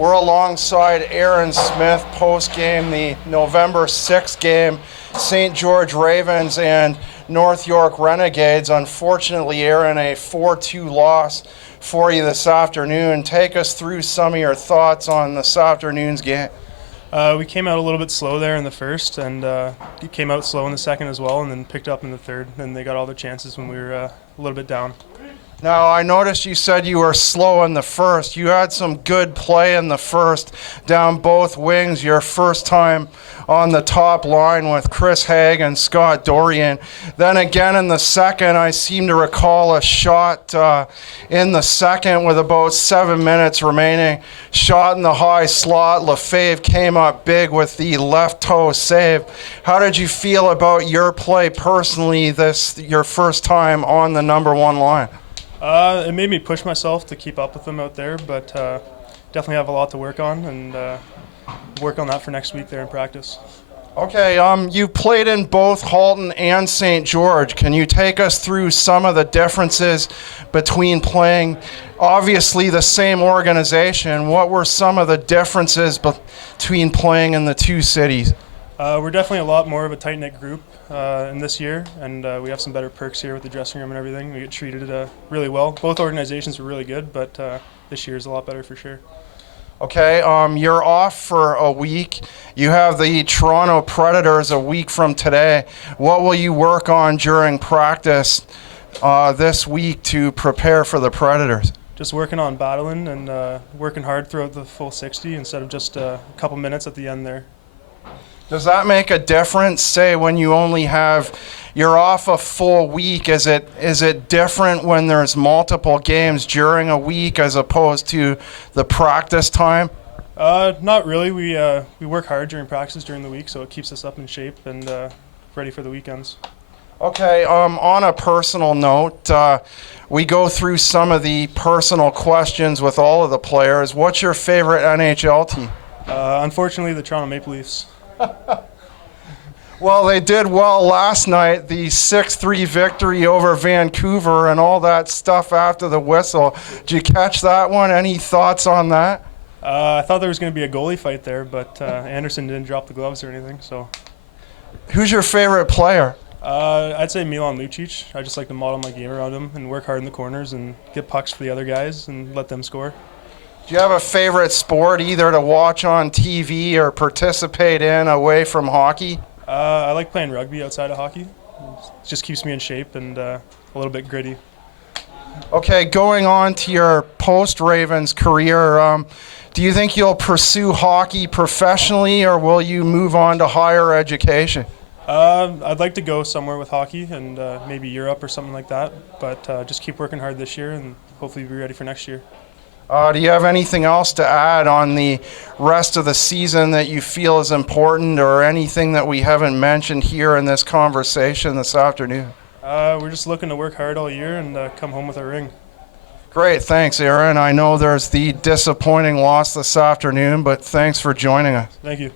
We're alongside Aaron Smith post-game, the November 6th game, St. George Ravens and North York Renegades. Unfortunately, Aaron, a 4-2 loss for you this afternoon. Take us through some of your thoughts on this afternoon's game. We came out a little bit slow there in the first, and came out slow in the second as well, and then picked up in the third. And they got all their chances when we were a little bit down. Now, I noticed you said you were slow in the first. You had some good play in the first down both wings, your first time on the top line with Chris Haig and Scott Dorian. Then again in the second, I seem to recall a shot in the second with about 7 minutes remaining. Shot in the high slot. Lefebvre came up big with the left toe save. How did you feel about your play personally your first time on the number one line? It made me push myself to keep up with them out there, but definitely have a lot to work on, and work on that for next week there in practice. Okay, you played in both Halton and St. George. Can you take us through some of the differences between playing, obviously the same organization? What were some of the differences between playing in the two cities? We're definitely a lot more of a tight-knit group in this year, and we have some better perks here with the dressing room and everything. We get treated really well. Both organizations were really good, but this year is a lot better for sure. Okay, you're off for a week. You have the Toronto Predators a week from today. What will you work on during practice this week to prepare for the Predators? Just working on battling and working hard throughout the full 60 instead of just a couple minutes at the end there. Does that make a difference, say, when you're off a full week? Is it different when there's multiple games during a week as opposed to the practice time? Not really. We work hard during practice during the week, so it keeps us up in shape and ready for the weekends. Okay, on a personal note, we go through some of the personal questions with all of the players. What's your favorite NHL team? Unfortunately, the Toronto Maple Leafs. Well, they did well last night, the 6-3 victory over Vancouver and all that stuff after the whistle. Did you catch that one? Any thoughts on that? I thought there was going to be a goalie fight there, but Anderson didn't drop the gloves or anything. So, who's your favorite player? I'd say Milan Lucic. I just like to model my game around him and work hard in the corners and get pucks for the other guys and let them score. Do you have a favorite sport either to watch on TV or participate in away from hockey? I like playing rugby outside of hockey. It just keeps me in shape and a little bit gritty. Okay, going on to your post-Ravens career, do you think you'll pursue hockey professionally or will you move on to higher education? I'd like to go somewhere with hockey and maybe Europe or something like that, but just keep working hard this year and hopefully be ready for next year. Do you have anything else to add on the rest of the season that you feel is important or anything that we haven't mentioned here in this conversation this afternoon? We're just looking to work hard all year and come home with a ring. Great. Thanks, Aaron. I know there's the disappointing loss this afternoon, but thanks for joining us. Thank you.